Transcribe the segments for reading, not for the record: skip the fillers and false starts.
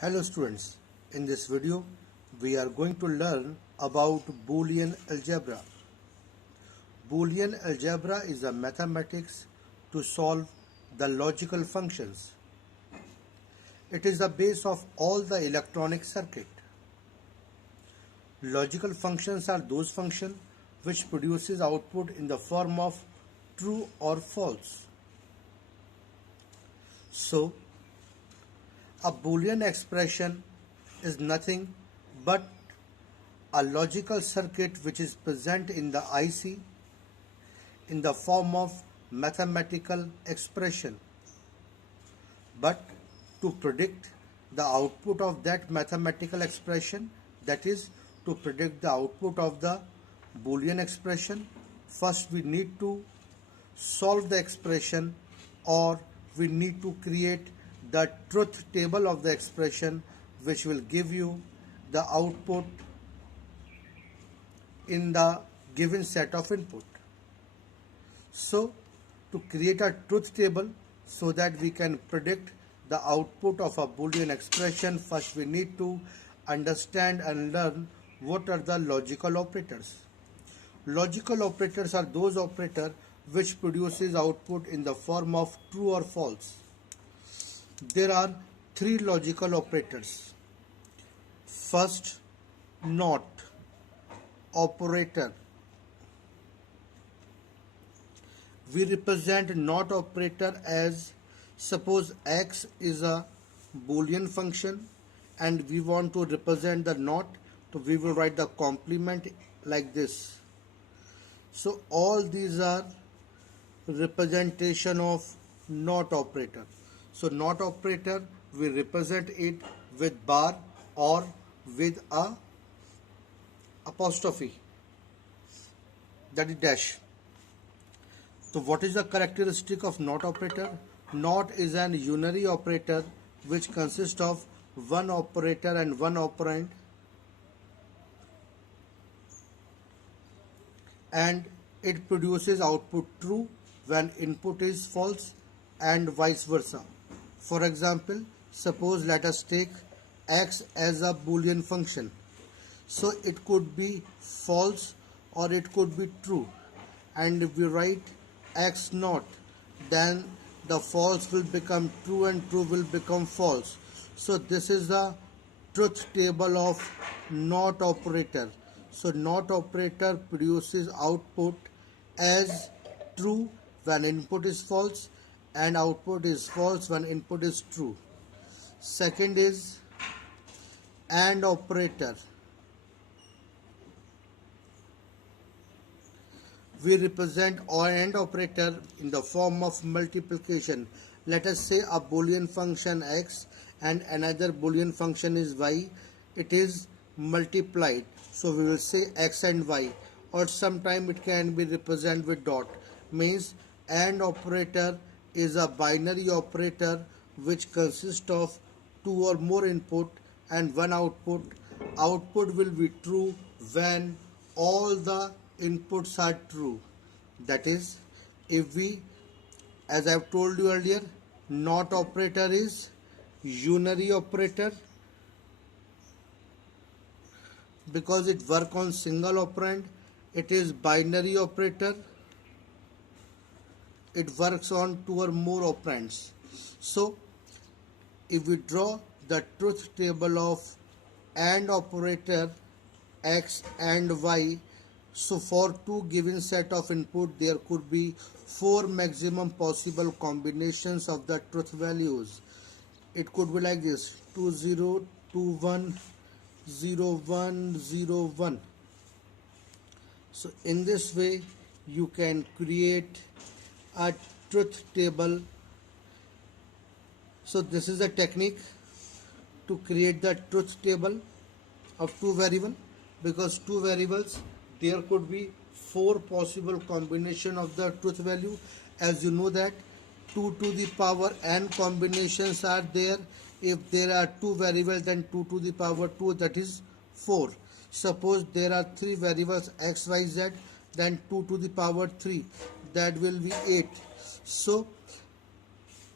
Hello students, in this video we are going to learn about Boolean algebra. Boolean algebra is a mathematics to solve the logical functions. It is the base of all the electronic circuit. Logical functions are those functions which produces output in the form of true or false. So, a Boolean expression is nothing but a logical circuit which is present in the IC in the form of mathematical expression. But to predict the output of that mathematical expression, that is to predict the output of the Boolean expression, first we need to solve the expression, or we need to create the truth table of the expression which will give you the output in the given set of input. So to create a truth table so that we can predict the output of a Boolean expression, first we need to understand and learn what are the logical operators. Logical operators are those operators which produces output in the form of true or false. There are three logical operators. First, not operator. We represent not operator as, suppose x is a Boolean function and we want to represent the not, so we will write the complement like this. So all these are representation of not operator. So not operator, we represent it with bar or with a apostrophe, that is dash. So what is the characteristic of not operator? Not is an unary operator which consists of one operator and one operand, and it produces output true when input is false and vice versa. For example, suppose let us take x as a Boolean function. So it could be false or it could be true, and if we write x not, then the false will become true and true will become false. So this is the truth table of not operator. So not operator produces output as true when input is false and output is false when input is true. Second is AND operator. We represent AND operator in the form of multiplication. Let us say a Boolean function x and another Boolean function is y. It is multiplied. So we will say x and y, or sometime it can be represented with dot. Means AND operator is a binary operator which consists of two or more input and one output. Output will be true when all the inputs are true. That is, if we, as I have told you earlier, not operator is unary operator because it works on single operand. It is binary operator, it works on two or more operands. So if we draw the truth table of AND operator x and y, so for two given set of input there could be four maximum possible combinations of the truth values. It could be like this: 2 0 2 1 0 1 0 1. So in this way you can create a truth table. So this is a technique to create the truth table of two variables, because two variables there could be four possible combination of the truth value. As you know that 2 to the power n combinations are there. If there are two variables, then 2 to the power 2, that is 4. Suppose there are three variables x, y, z, then 2 to the power 3, that will be 8. So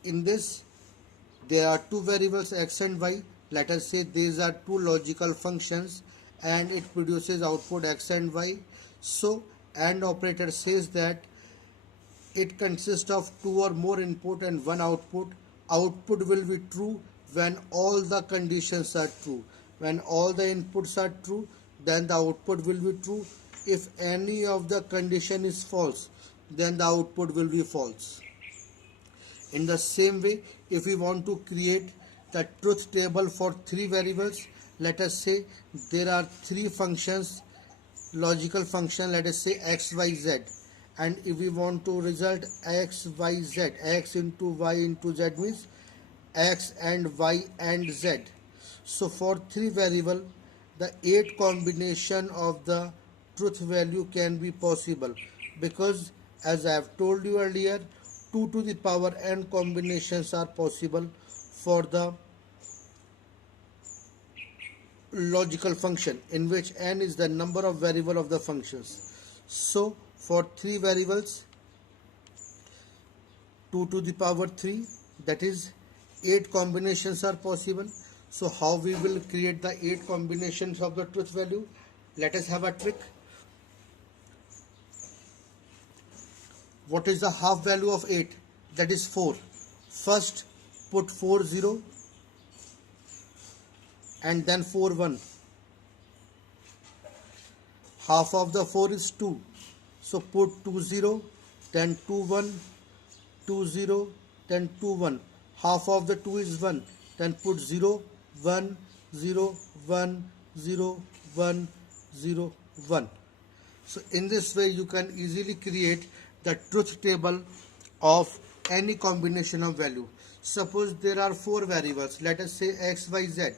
in this there are two variables x and y, let us say these are two logical functions and it produces output x and y. So AND operator says that it consists of two or more input and one output. Output will be true when all the conditions are true. When all the inputs are true, then the output will be true. If any of the condition is false, then the output will be false. In the same way, if we want to create the truth table for three variables, let us say there are three functions, logical function, let us say x, y, z, and if we want to result x, y, z, x into y into z means x and y and z. So for three variable, the 8 combination of the truth value can be possible, because as I have told you earlier, 2 to the power n combinations are possible for the logical function, in which n is the number of variable of the functions. So for three variables, 2 to the power 3, that is 8 combinations are possible. So how we will create the 8 combinations of the truth value? Let us have a trick. What is the half value of 8? That is 4. First put 4 0 and then 4 1. Half of the 4 is 2. So put 2 0, then 2 1, 2 0, then 2 1. Half of the 2 is 1. Then put 0, 1, 0, 1, 0, 1, 0, 1. So in this way you can easily create the truth table of any combination of value. Suppose there are 4 variables, let us say x, y, z.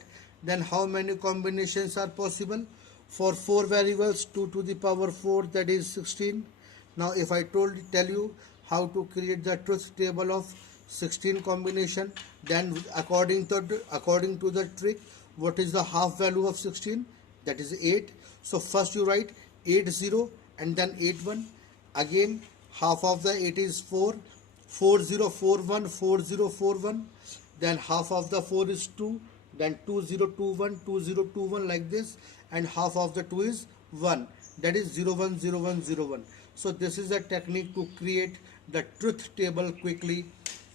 Then how many combinations are possible? For 4 variables, 2 to the power 4, that is 16. Now if I tell you how to create the truth table of 16 combination, then according to the trick, what is the half value of 16? That is 8. So first you write 8 0 and then 8 1. Again half of the 8 is 4, 4 0 4 1, 4 0 4 1. Then half of the 4 is 2, then 2 0 2 1, 2 0 2 1, like this, and half of the 2 is 1, that is 0 1 0 1 0 1. So this is a technique to create the truth table quickly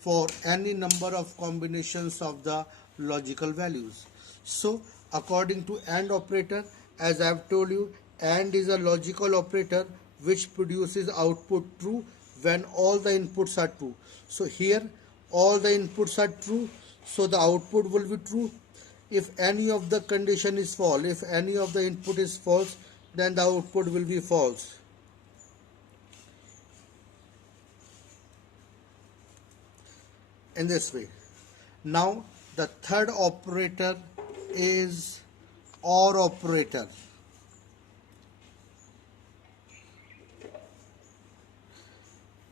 for any number of combinations of the logical values. So according to AND operator, as I have told you, AND is a logical operator which produces output true when all the inputs are true. So here all the inputs are true, so the output will be true. If any of the condition is false, if any of the input is false, then the output will be false. In this way. Now the third operator is OR operator.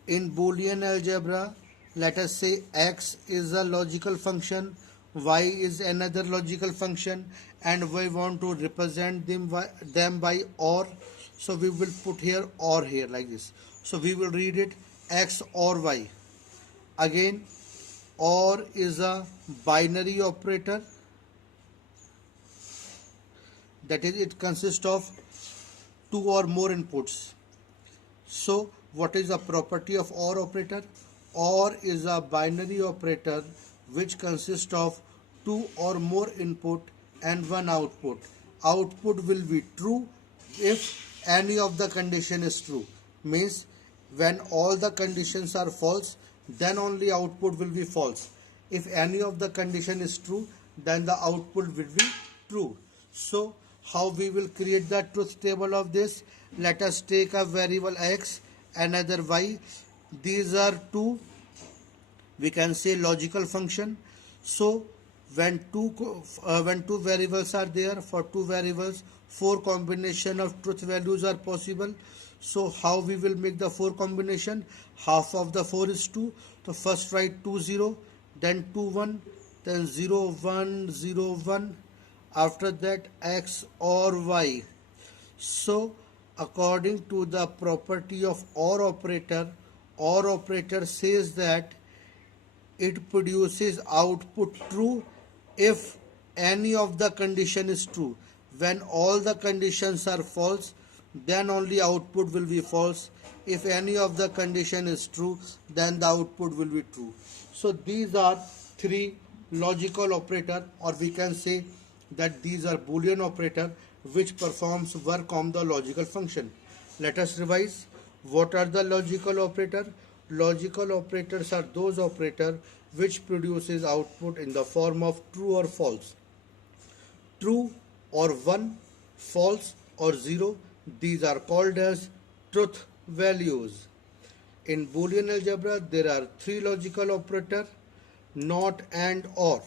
In Boolean algebra, let us say x is a logical function, y is another logical function, and we want to represent them by OR. So we will put here OR here like this. So we will read it x or y. Again, OR is a binary operator, that is, it consists of 2 or more inputs. So what is the property of OR operator? OR is a binary operator which consists of 2 or more input and 1 output. Output will be true if any of the condition is true. Means when all the conditions are false, then only output will be false. If any of the condition is true, then the output will be true. So how we will create the truth table of this? Let us take a variable x, another y. These are two, we can say, logical function. So when two variables are there, for 2 variables 4 combination of truth values are possible. So how we will make the 4 combination? Half of the 4 is 2. So first write 2 0, then 2 1, then 0 1 0 1. After that x or y. So according to the property of OR operator says that it produces output true if any of the condition is true. When all the conditions are false, then only output will be false. If any of the condition is true, then the output will be true. So these are three logical operator, or we can say that these are Boolean operator which performs work on the logical function. Let us revise. What are the logical operator? Logical operators are those operator which produces output in the form of true or false. True or 1, false or 0, these are called as truth values. In Boolean algebra, there are three logical operators: not, and, or.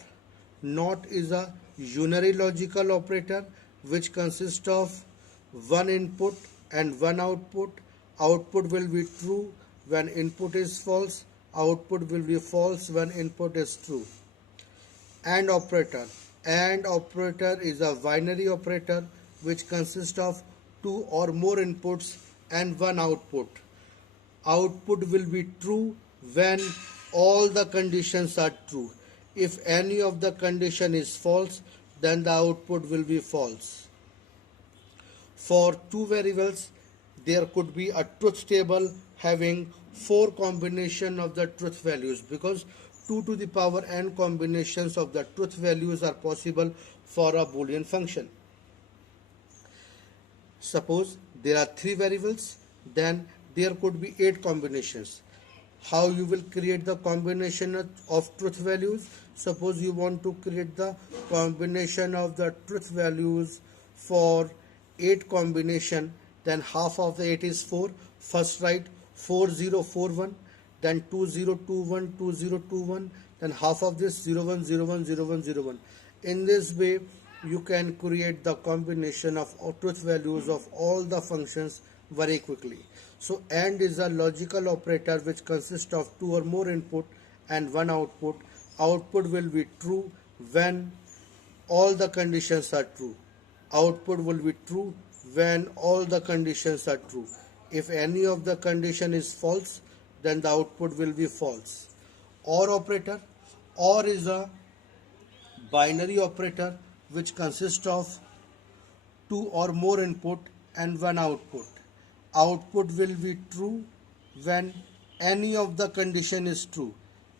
Not is a unary logical operator which consists of one input and one output. Output will be true when input is false. Output will be false when input is true. AND operator. AND operator is a binary operator which consists of two or more inputs and one output. Output will be true when all the conditions are true. If any of the condition is false, then the output will be false. For two variables, there could be a truth table having 4 combination of the truth values, because 2 to the power n combinations of the truth values are possible for a Boolean function. Suppose there are 3 variables, then there could be 8 combinations. How you will create the combination of truth values? Suppose you want to create the combination of the truth values for 8 combination, then half of the 8 is 4. First write 4041, then 2021, 2021, then half of this 0101, 0101. In this way, you can create the combination of truth values of all the functions very quickly. So AND is a logical operator which consists of 2 or more input and one output. Output will be true when all the conditions are true. Output will be true when all the conditions are true. If any of the condition is false, then the output will be false. OR operator. OR is a binary operator which consists of 2 or more input and one output. Output will be true when any of the condition is true.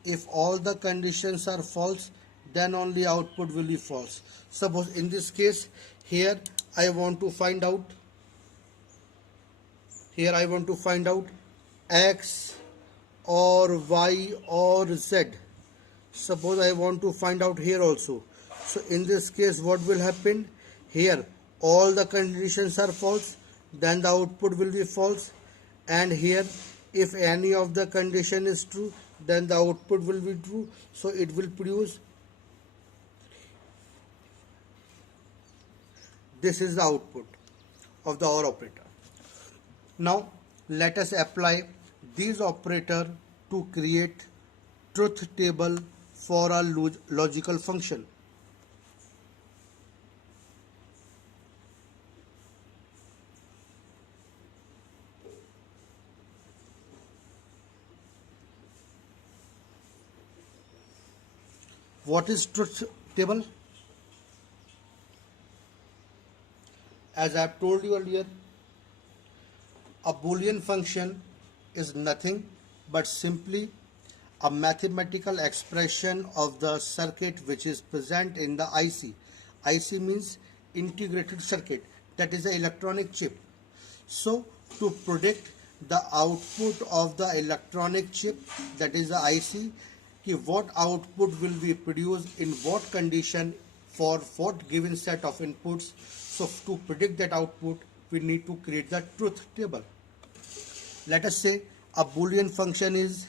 If all the conditions are false, then only output will be false. Suppose in this case, here I want to find out x or y or z. Suppose I want to find out here also. So in this case, what will happen? Here all the conditions are false, then the output will be false. And here, if any of the condition is true, then the output will be true. So it will produce. This is the output of the OR operator. Now let us apply these operator to create truth table for a logical function. What is truth table? As I have told you earlier, a Boolean function is nothing but simply a mathematical expression of the circuit which is present in the IC. IC means integrated circuit, that is an electronic chip. So to predict the output of the electronic chip, that is the IC, what output will be produced in what condition for what given set of inputs. So to predict that output, we need to create the truth table. Let us say a Boolean function is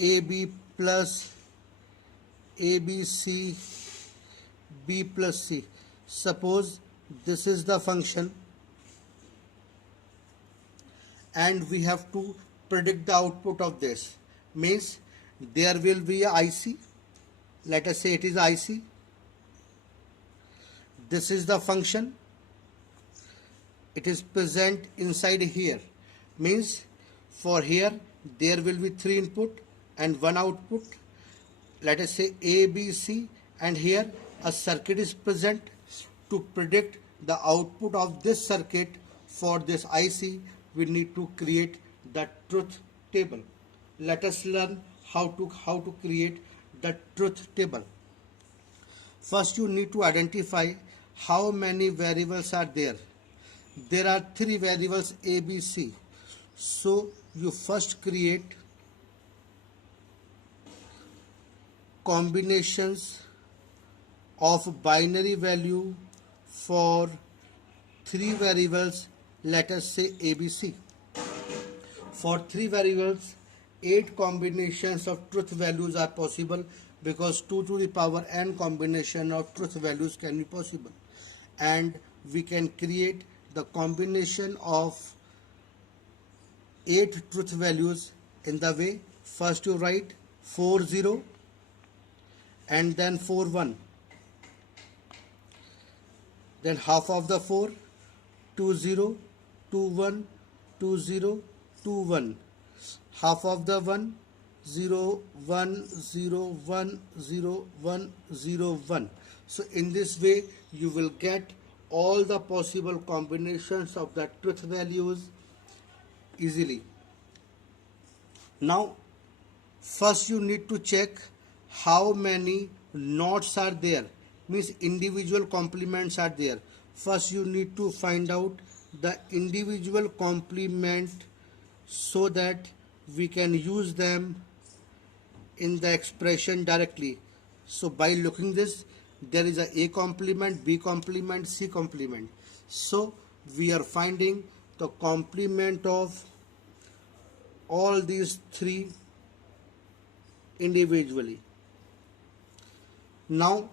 AB plus ABC B plus C. Suppose this is the function and we have to predict the output of this. Means there will be a IC. Let us say it is IC. This is the function. It is present inside here. Means for here there will be 3 input and 1 output. Let us say A, B, C, and here a circuit is present. To predict the output of this circuit for this IC, we need to create the truth table. Let us learn how to create the truth table. First, you need to identify how many variables are there. There are 3 variables A, B, C. So you first create combinations of binary value for 3 variables, let us say ABC. For 3 variables, 8 combinations of truth values are possible, because 2 to the power n combination of truth values can be possible. And we can create the combination of 8 truth values in the way, first you write 4 0 and then 4 1. Then half of the 4, 2 0, 2 1, 2 0, 2 1. Half of the 1, 0 1, 0 1, 0 1, 0 1. So in this way you will get all the possible combinations of the truth values easily. Now first you need to check how many nots are there, means individual complements are there. First you need to find out the individual complement so that we can use them in the expression directly. So by looking this, there is a complement, B complement, C complement. So we are finding the complement of all these 3 individually. Now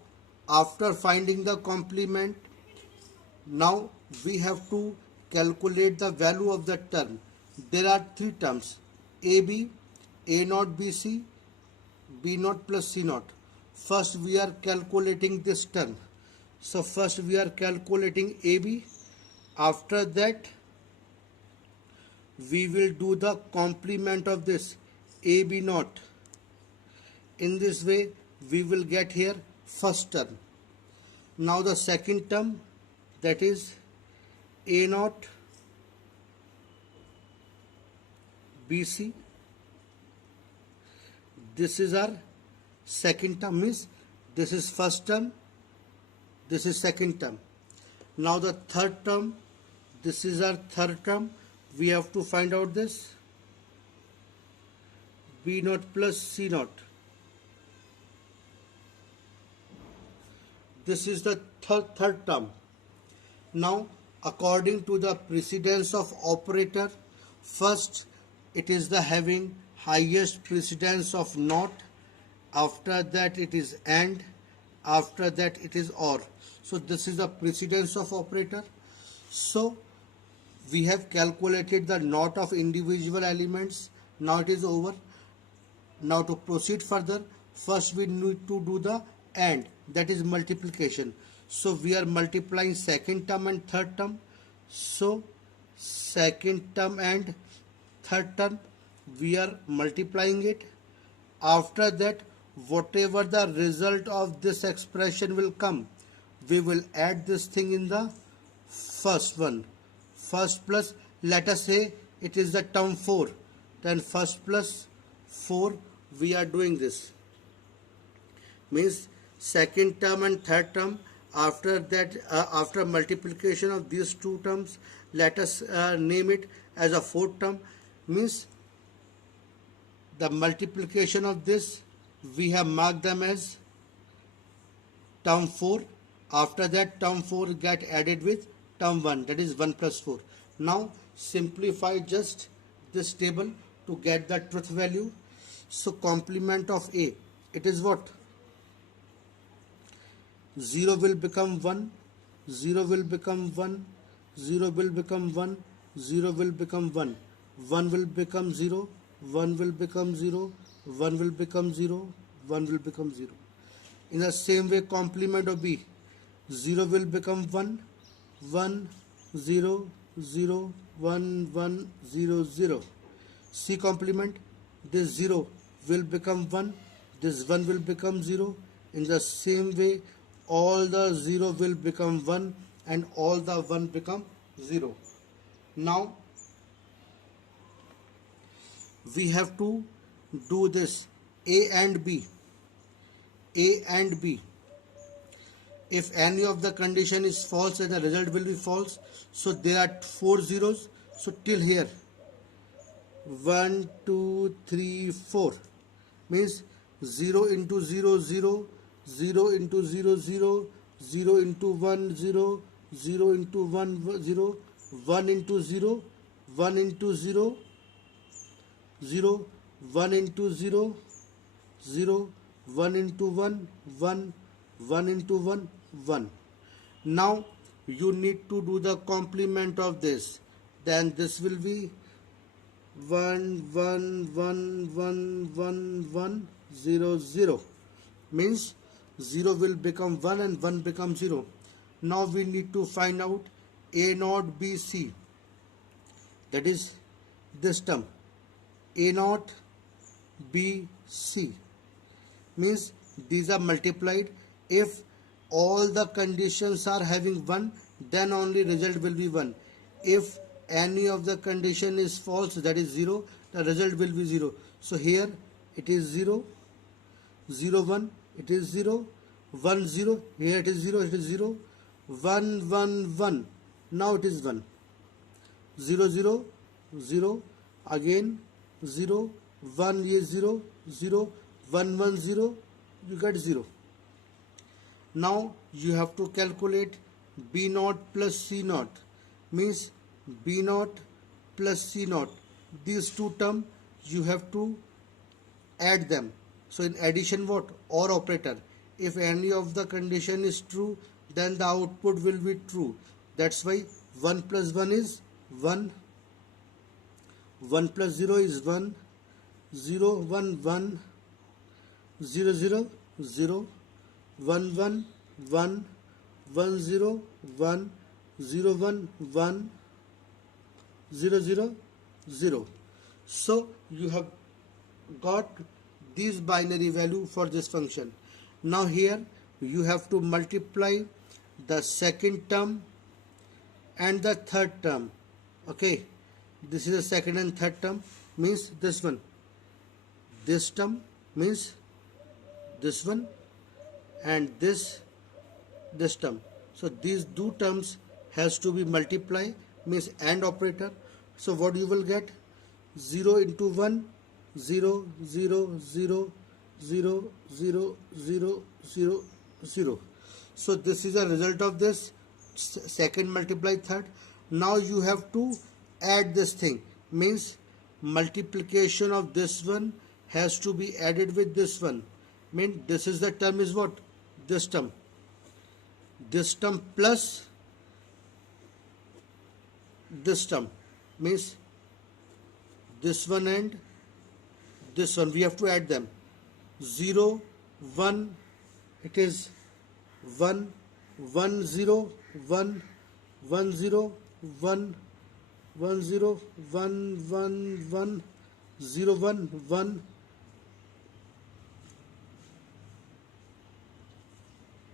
after finding the complement, now we have to calculate the value of the term. There are 3 terms, AB, A0 BC, B0 plus C0. First we are calculating this term. So first we are calculating AB. After that we will do the complement of this AB0. In this way we will get here first term. Now the second term, that is A0 BC. This is our second term, means this is first term, this is second term. Now the third term, this is our third term. We have to find out this B0 plus C0. This is the third term. Now according to the precedence of operator, first it is the having highest precedence of not, after that it is and, after that it is or. So this is the precedence of operator. So we have calculated the not of individual elements. Now it is over. Now to proceed further, first we need to do the and, that is multiplication. So we are multiplying second term and third term. So second term and third term we are multiplying it. After that, whatever the result of this expression will come, we will add this thing in the first one. First plus, let us say it is the term 4, then first plus 4 we are doing this, means second term and third term. After that, after multiplication of these 2 terms, let us name it as a fourth term, means the multiplication of this we have marked them as term 4. After that, term 4 get added with term 1, that is 1 plus 4. Now simplify just this table to get the truth value. So complement of A, it is what? 0 will become 1, 0 will become 1, 0 will become 1, 0 will become 1, 1 will become 0, 1 will become 0, 1 will become 0, 1 will become 0. In the same way, complement of B, 0 will become 1, 1, 0, 0, 1, 1, 0, 0. C complement, this 0 will become 1, this 1 will become 0. In the same way, all the 0 will become 1 and all the 1 become 0. Now we have to do this A and B. A and B. If any of the condition is false, then the result will be false. So there are 4 zeros. So till here, 1, 2, 3, 4 means 0 into 0, 0, 0 into 0, 0, 0 into 1, 0, 0 into 1, 0, 1 into 0, 1 into 0, 0, 1 into 0, 0, 1 into 1, 1, 1 into 1, 1. Now you need to do the complement of this. Then this will be 1, 1, 1, 1, 1, 1, 0, 0. Means 0 will become 1 and 1 becomes 0. Now we need to find out A naught B C. That is this term. A naught B C. Means these are multiplied. If all the conditions are having 1, then only result will be 1. If any of the condition is false, that is 0, the result will be 0. So here it is 0, 0, 1, it is 0, 1, 0, here it is 0, it is 0, 1, 1, 1, now it is 1, 0, 0, 0, again 0, 1 is 0, 0, 1, 1, 0, you get 0. Now you have to calculate B naught plus C naught, means B naught plus C naught. These two terms you have to add them. So in addition, what? OR operator. If any of the condition is true, then the output will be true. That's why 1 plus 1 is 1, 1 plus 0 is 1, 0, 1, 1, 0, 0, 0, 1, 1, 1, 1, 0, 1, 0, 1, 1, 0, 0, 0. So you have got this binary value for this function. Now here you have to multiply the second term and the third term. Okay, this is the second and third term, means this one. This term means this one, and this term. So these two terms has to be multiplied, means AND operator. So what you will get? 0 into 1, 0, 0, 0, 0, 0, 0, 0, 0. So this is a result of this second multiply third. Now you have to add this thing, means multiplication of this one has to be added with this one. Mean this is the term is what? This term plus this term, means this one and this one, we have to add them. 0, 1, it is 1, 1, 0, 1, 1, 0, 1, 1, 0, 1, 1, 1, 0, 1, 1,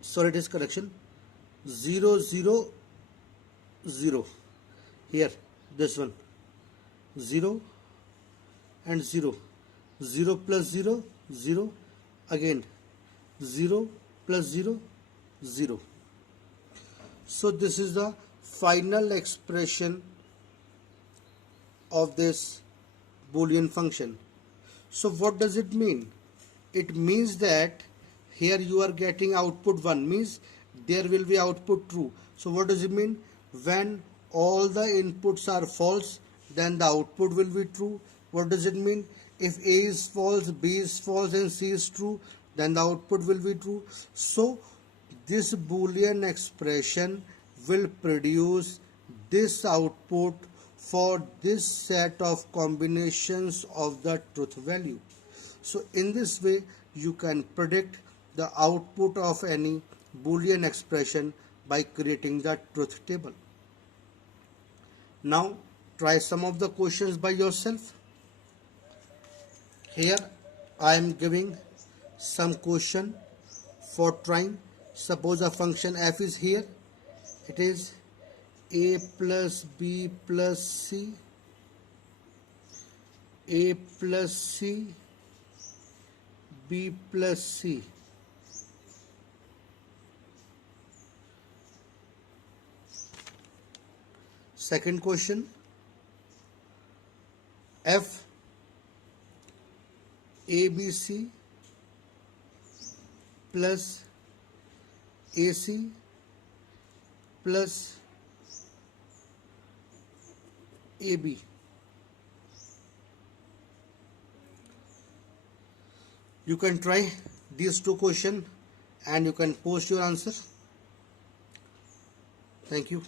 sorry, it is correction, 0, 0, 0. Here this one, 0 and 0, 0 plus 0, 0, again 0 plus 0, 0. So this is the final expression of this Boolean function. So what does it mean? It means that here you are getting output 1, means there will be output true. So what does it mean? When all the inputs are false, then the output will be true. What does it mean? If A is false, B is false and C is true, then the output will be true. So this Boolean expression will produce this output for this set of combinations of the truth value. So in this way you can predict the output of any Boolean expression by creating the truth table. Now try some of the questions by yourself. Here I am giving some question for trying. Suppose a function f is here. It is a plus b plus c, a plus c, b plus c. Second question, f abc plus ac plus ab. You can try these two questions and you can post your answer. Thank you.